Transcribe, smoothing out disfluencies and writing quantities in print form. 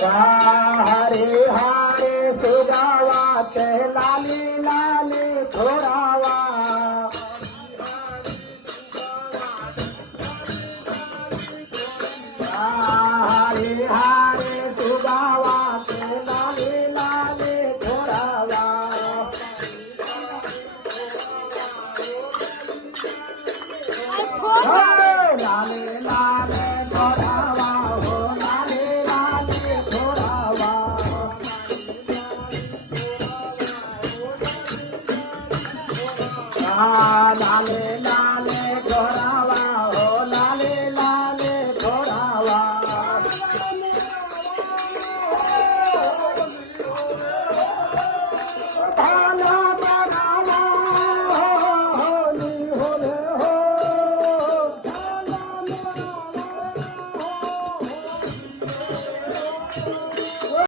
हरे हरे सुगावा ते लाली लाली छोरावा हरे हरे सुगावा ते लाली लाली छोरावा लाली लाली छोरावा हो लाली लाली छोरावा लाले